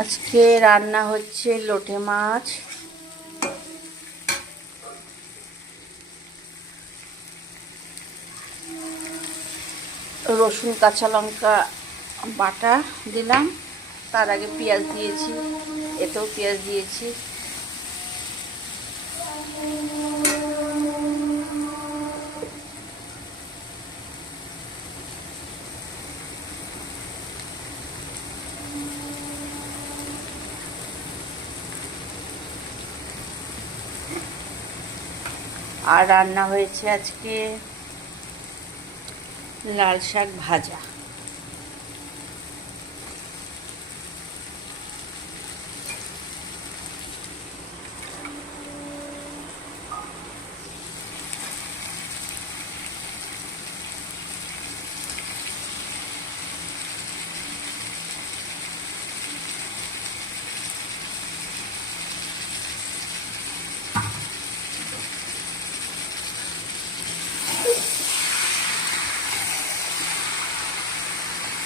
আজকে রান্না হচ্ছে লোটে মাছ, রসুন কাঁচা লঙ্কা বাটা দিলাম, তার আগে পেঁয়াজ দিয়েছি, এতেও পেঁয়াজ দিয়েছি। আর রান্না হয়েছে আজকে লাল শাক ভাজা।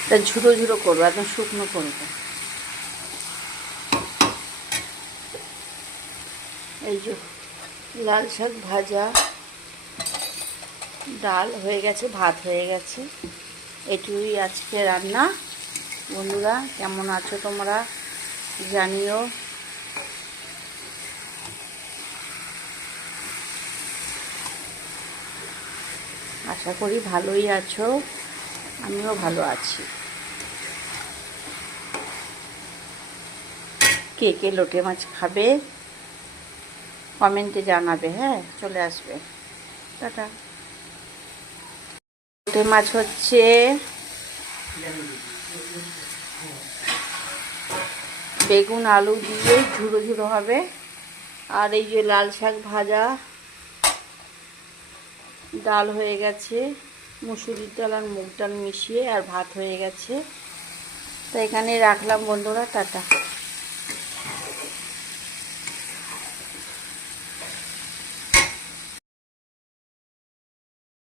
তা ঝুড়ো ঝুড়ো করবো, একদম শুকনো করবো। এই যে লাল শাক ভাজা, ডাল হয়ে গেছে, ভাত হয়ে গেছে, এটুকুই আজকে রান্না। বন্ধুরা কেমন আছো তোমরা জানিও। আশা করি ভালোই আছো, আমিও ভালো আছি। কে কে লোটে মাছ খাবে কমেন্টে জানাবে। হ্যাঁ, চলে আসবে। টাটা। লোটে মাছ হচ্ছে বেগুন আলু দিয়ে ঝুড়ো ঝুড়ো হবে। আর এই যে লাল শাক ভাজা, ডাল হয়ে গেছে, মুসুরির ডাল আর মুগ ডাল মিশিয়ে, আর ভাত হয়ে গেছে। তো এখানে রাখলাম বন্ধুরা, টাটা।